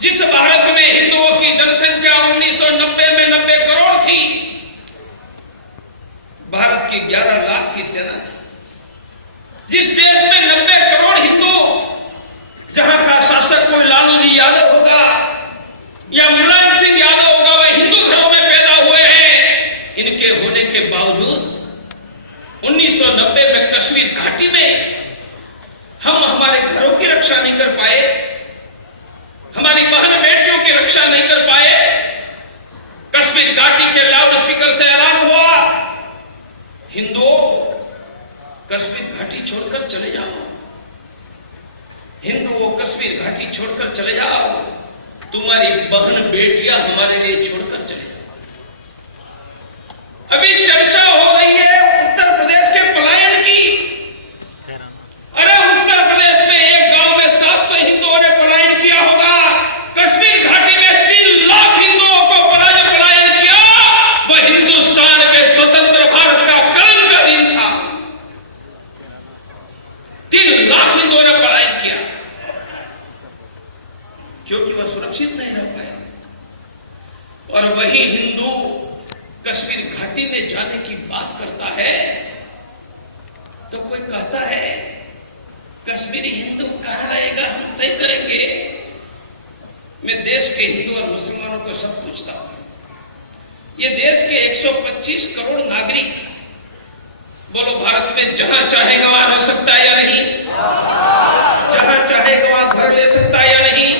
जिस भारत में हिंदुओं की जनसंख्या 1990 में 90 करोड़ थी, भारत की 11 लाख की सेना थी। जिस देश में 90 करोड़ हिंदू, जहां का शासक कोई लालू जी यादव होगा या मुलायम सिंह यादव होगा, वह हिंदू घरों में पैदा हुए हैं। इनके होने के बावजूद 1990 में कश्मीर घाटी में हम हमारे घरों की रक्षा नहीं कर पाए, हमारी बहन बेटियों की रक्षा नहीं कर पाए। कश्मीर घाटी के लाउड स्पीकर से ऐलान हुआ, हिंदुओं कश्मीर घाटी छोड़कर चले जाओ, हिंदुओं कश्मीर घाटी छोड़कर चले जाओ, तुम्हारी बहन बेटियां हमारे लिए छोड़कर चले जाओ। अभी चर्चा हो रही है उत्तर प्रदेश के पलायन की। अरे उत्तर प्रदेश में एक गांव में 700 हिंदुओं ने पलायन किया होगा, कश्मीर घाटी में 3 लाख हिंदुओं को पलायन किया। वह हिंदुस्तान के स्वतंत्र भारत का कलंक का दिन था। 3 लाख हिंदुओं ने पलायन किया क्योंकि वह सुरक्षित नहीं रह पाया। और वही हिंदू कश्मीर घाटी में जाने की बात करता है तो कोई कहता है कश्मीरी हिंदू कहां रहेगा, हम तय करेंगे। मैं देश के हिंदू और मुसलमानों को सब पूछता हूं, ये देश के 125 करोड़ नागरिक, बोलो भारत में जहां चाहेगा वहां रह सकता है या नहीं? जहां चाहेगा वहां घर ले सकता है या नहीं?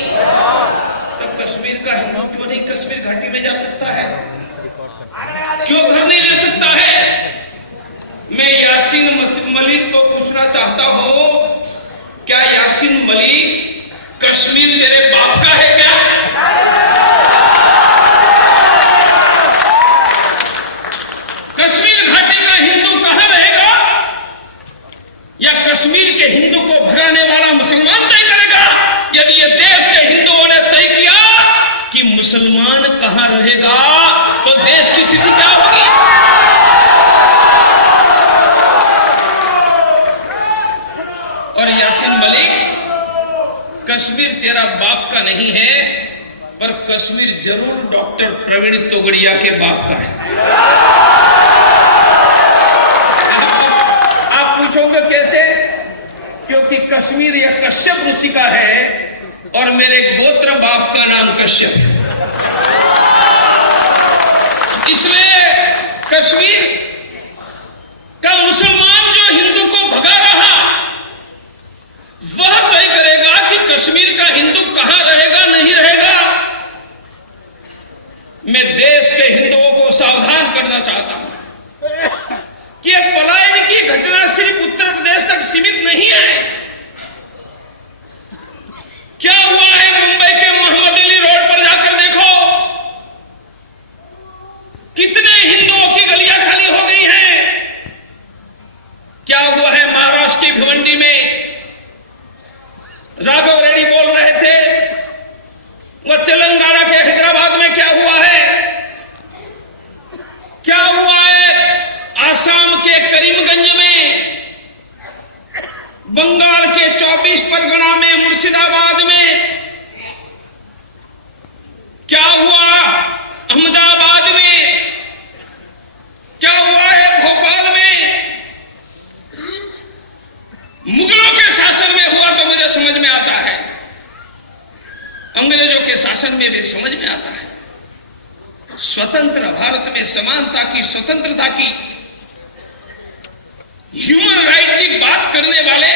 तब कश्मीर का हिंदू क्यों नहीं कश्मीर घाटी में जा सकता है? क्यों घर नहीं ले सकता है? मैं यासीन मलिक को पूछना चाहता हूं, क्या यासीन मलिक कश्मीर तेरे बाप का है क्या? कश्मीर घाटी का हिंदू कहां रहेगा? या कश्मीर के हिंदू को भगाने वाला मुसलमान तय करेगा? यदि ये देश के हिंदुओं ने तय किया कि मुसलमान कहां रहेगा तो देश की स्थिति क्या होगी? और यासीन मलिक, कश्मीर तेरा बाप का नहीं है, पर कश्मीर जरूर डॉक्टर प्रवीण तोगड़िया के बाप का है। आप पूछोगे कैसे? क्योंकि कश्मीर या कश्यप ऋषि का है और मेरे गोत्र बाप का नाम कश्यप है। इसलिए कश्मीर का मुसलमान जो हिंदू को भगा रहा, वह तय करेगा कि कश्मीर का हिंदू कहां रहेगा, नहीं रहेगा। मैं देश के हिंदुओं को सावधान करना चाहता हूं कि यह पलायन की घटना सिर्फ उत्तर प्रदेश तक सीमित नहीं है। क्या हुआ है मुंबई के मोहम्मद अली रोड पर जाकर देखो, कितने हिंदुओं की गलियां खाली हो गई हैं। क्या हुआ है महाराष्ट्र की भिवंडी में, राघव रेड्डी बोल रहे थे। वह तेलंगाना के हैदराबाद में क्या हुआ है? क्या हुआ है आसाम के करीमगंज में, बंगाल के 24 परगना में, मुर्शिदाबाद में? क्या हुआ अहमदाबाद में? क्या हुआ है भोपाल में? मुगलों के शासन में हुआ तो मुझे समझ में आता है, अंग्रेजों के शासन में भी समझ में आता है। स्वतंत्र भारत में समानता की, स्वतंत्रता की, ह्यूमन राइट की बात करने वाले,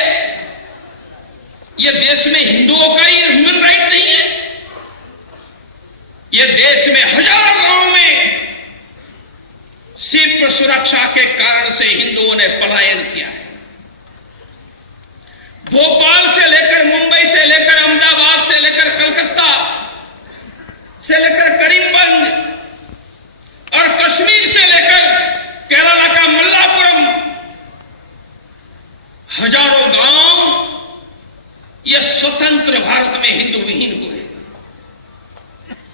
यह देश में हिंदुओं का ही ह्यूमन राइट नहीं है। यह देश में हजारों गांवों में सिर्फ सुरक्षा के कारण से हिंदुओं ने पलायन किया है। भोपाल से लेकर, मुंबई से लेकर, अहमदाबाद से लेकर, कलकत्ता से लेकर करीमगंज, और कश्मीर से लेकर केरला का मल्लापुरम, हजारों गांव यह स्वतंत्र भारत में हिंदू विहीन हुए।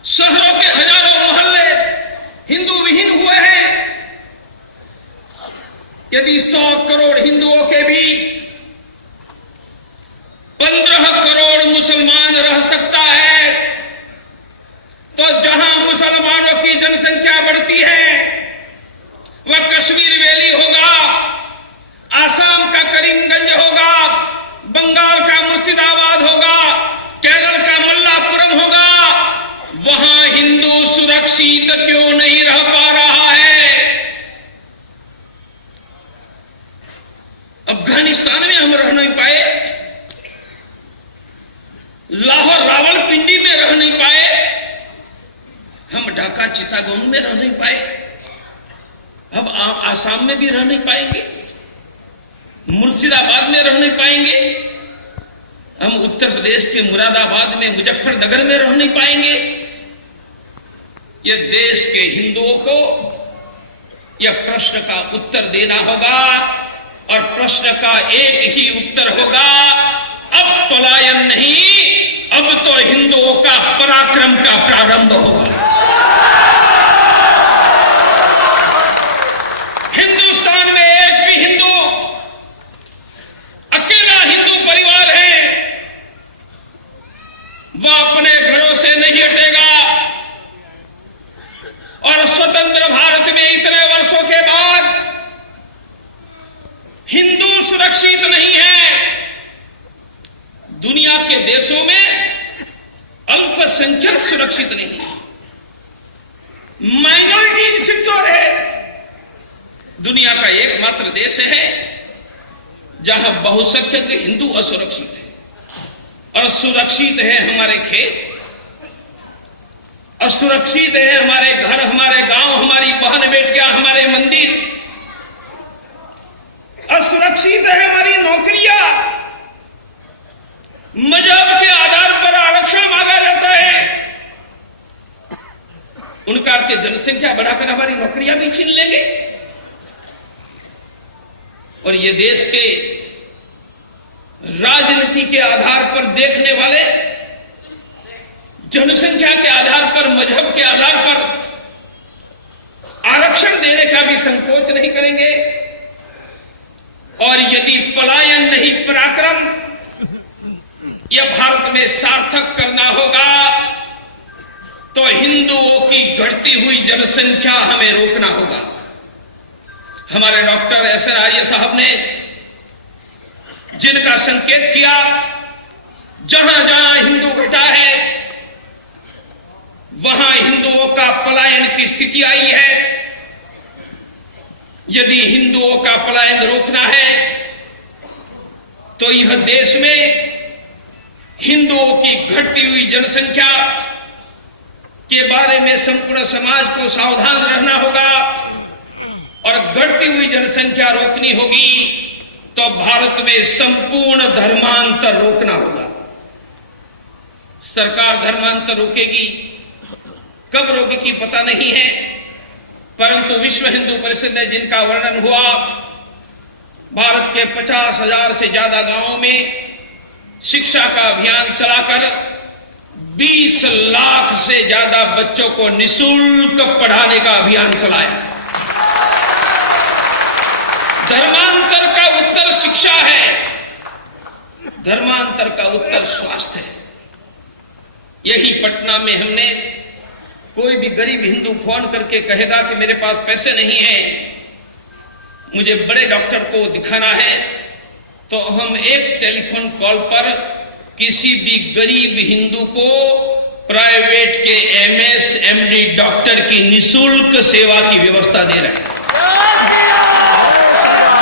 शहरों के हजारों मोहल्ले हिंदू विहीन हुए हैं। यदि 100 करोड़ हिंदुओं के बीच 15 करोड़ मुसलमान रह सकता है सुरक्षित क्यों नहीं रह पा रहा है? अफगानिस्तान में हम रह नहीं पाए, लाहौर रावलपिंडी में रह नहीं पाए, हम ढाका चिटागोंग में रह नहीं पाए, अब आप आसाम में भी रह नहीं पाएंगे, मुर्शिदाबाद में रह नहीं पाएंगे, हम उत्तर प्रदेश के मुरादाबाद में, मुजफ्फरनगर में रह नहीं पाएंगे। यह देश के हिंदुओं को यह प्रश्न का उत्तर देना होगा और प्रश्न का एक ही उत्तर होगा, अब पलायन नहीं, अब तो हिंदुओं का पराक्रम का प्रारंभ होगा। हिंदुस्तान में एक भी हिंदू, अकेला हिंदू परिवार है, वह अपने घरों से नहीं हटेगा। और स्वतंत्र भारत में इतने वर्षों के बाद हिंदू सुरक्षित नहीं है। दुनिया के देशों में अल्पसंख्यक सुरक्षित नहीं है, माइनॉरिटी इनसिक्योर है। दुनिया का एकमात्र देश है जहां बहुसंख्यक हिंदू असुरक्षित है। और सुरक्षित है हमारे खेत, असुरक्षित है हमारे घर, हमारे गांव, हमारी बहन बेटियां, हमारे मंदिर, असुरक्षित है हमारी नौकरियां। मजहब के आधार पर आरक्षण मांगा जाता है, उनका के जनसंख्या बढ़ाकर हमारी नौकरियां भी छीन लेंगे। और ये देश के राजनीति के आधार पर देखने वाले जनसंख्या के आधार पर, मजहब के आधार पर आरक्षण देने का भी संकोच नहीं करेंगे। और यदि पलायन नहीं पराक्रम यह भारत में सार्थक करना होगा तो हिंदुओं की घटती हुई जनसंख्या हमें रोकना होगा। हमारे डॉक्टर एस एन आर्य साहब ने जिनका संकेत किया, जहां जहां हिंदू घटा है वहां हिंदुओं का पलायन की स्थिति आई है। यदि हिंदुओं का पलायन रोकना है तो यह देश में हिंदुओं की घटती हुई जनसंख्या के बारे में संपूर्ण समाज को सावधान रहना होगा। और घटती हुई जनसंख्या रोकनी होगी तो भारत में संपूर्ण धर्मांतर रोकना होगा। सरकार धर्मांतर रोकेगी, कब रोकेगी पता नहीं है, परंतु विश्व हिंदू परिषद ने जिनका वर्णन हुआ, भारत के 50,000 से ज्यादा गांवों में शिक्षा का अभियान चलाकर 20 लाख से ज्यादा बच्चों को निःशुल्क पढ़ाने का अभियान चलाया। धर्मांतर का उत्तर शिक्षा है, धर्मांतर का उत्तर स्वास्थ्य है। यही पटना में हमने, कोई भी गरीब हिंदू फोन करके कहेगा कि मेरे पास पैसे नहीं है, मुझे बड़े डॉक्टर को दिखाना है, तो हम एक टेलीफोन कॉल पर किसी भी गरीब हिंदू को प्राइवेट के एमएस एमडी डॉक्टर की निःशुल्क सेवा की व्यवस्था दे रहे हैं।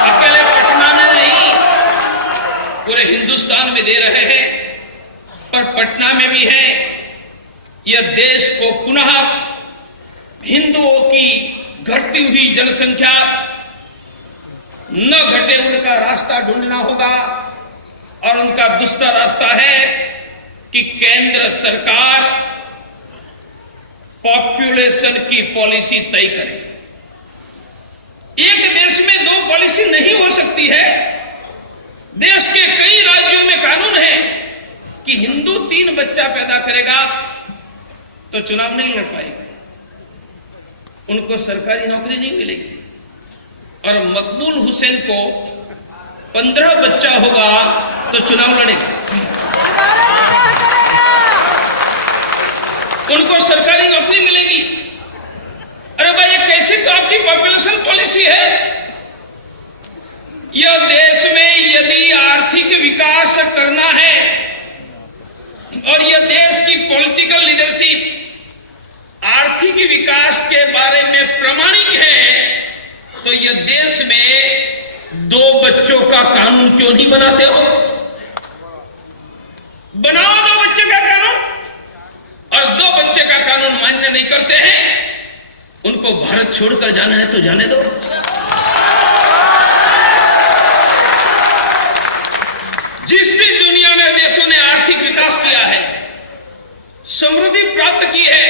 अकेले पटना में नहीं, पूरे हिंदुस्तान में दे रहे हैं, पर पटना में भी है। यह देश को पुनः हिंदुओं की घटती हुई जनसंख्या न घटे उनका रास्ता ढूंढना होगा। और उनका दूसरा रास्ता है कि केंद्र सरकार पॉपुलेशन की पॉलिसी तय करे। एक देश में दो पॉलिसी नहीं हो सकती है। देश के कई राज्यों में कानून है कि हिंदू 3 बच्चा पैदा करेगा तो चुनाव नहीं लड़ पाएगा, उनको सरकारी नौकरी नहीं मिलेगी। और मकबूल हुसैन को 15 बच्चा होगा तो चुनाव लड़ेगा, उनको सरकारी नौकरी मिलेगी। अरे भाई, ये कैसी तो आपकी पॉपुलेशन पॉलिसी है? यह देश में यदि आर्थिक विकास करना है और यह देश की पॉलिटिकल लीडरशिप आर्थिक विकास के बारे में प्रमाणिक है तो यह देश में 2 बच्चों का कानून क्यों नहीं बनाते हो? बनाओ 2 बच्चे का कानून। और 2 बच्चे का कानून मान्य नहीं करते हैं, उनको भारत छोड़कर जाना है तो जाने दो। जिस भी दुनिया में देशों ने आर्थिक विकास किया है, समृद्धि प्राप्त की है,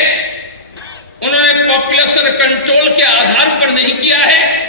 उन्होंने पॉपुलेशन कंट्रोल के आधार पर नहीं किया है,